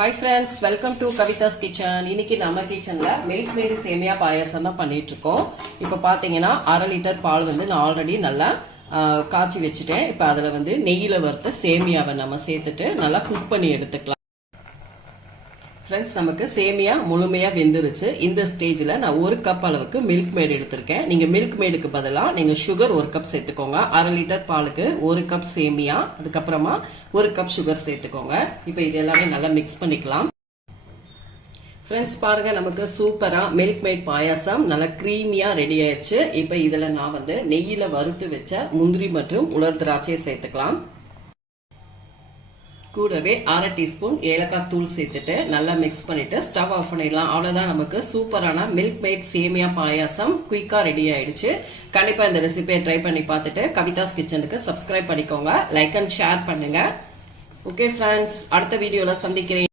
Hi friends, welcome to Kavita's Kitchen. இன்னைக்கு நம்ம கிச்சன்ல மில்க் மேரி சேமியா பாயாசம் தான் பண்ணிட்டு இருக்கோம். இப்போ பாத்தீங்கன்னா 1/2 லிட்டர் பால் வந்து நான் ஆல்ரெடி நல்லா காய்ச்சி வச்சுட்டேன். இப்போ அதுல வந்து நெய்யில வறுத்த சேமியாவை நம்ம சேர்த்துட்டு நல்லா குக் பண்ணி எடுத்துக்கலாம். ஃப்ரெண்ட்ஸ், நமக்கு சேமியா முழுமையா வெந்துருச்சு. இந்த ஸ்டேஜ்ல நான் 1 கப் அளவுக்கு மில்க் மேட் எடுத்திருக்கேன். நீங்க மில்க் மேடுக்கு பதிலா நீங்க சுகர் 1 கப் சேர்த்துக்கோங்க. 1/2 லிட்டர் பாலுக்கு 1 கப் சேமியா, அதுக்கப்புறமா 1 கப் சுகர் சேர்த்துக்கோங்க. இப்போ இது எல்லாமே நல்லா மிக்ஸ் பண்ணிக்கலாம். ஃப்ரெண்ட்ஸ் பாருங்க, நமக்கு சூப்பரா மில்க் மேட் பாயாசம் நல்லா கிரீமியா ரெடி ஆயிடுச்சு. இப்போ இதுல நான் வந்து நெய்யில வறுத்து வச்ச முந்திரி மற்றும் உலர் திராட்சையை சேர்த்துக்கலாம். கூடவே 1/2 டீஸ்பூன் ஏலக்காய் தூள் சேர்த்துட்டு நல்லா மிக்ஸ் பண்ணிட்டு ஸ்டவ் ஆஃப் பண்ணிடலாம். அவ்வளவுதான், நமக்கு சூப்பரான மில்க் மேட் சேமியா பாயாசம் குயிக்கா ரெடி ஆயிடுச்சு. கண்டிப்பா இந்த ரெசிபியை ட்ரை பண்ணி பார்த்துட்டு கவிதாஸ் கிச்சனுக்கு சப்ஸ்கிரைப் பண்ணிக்கோங்க, லைக் அண்ட் ஷேர் பண்ணுங்க. ஓகே ஃப்ரெண்ட்ஸ், அடுத்த வீடியோல சந்திக்கிறேன்.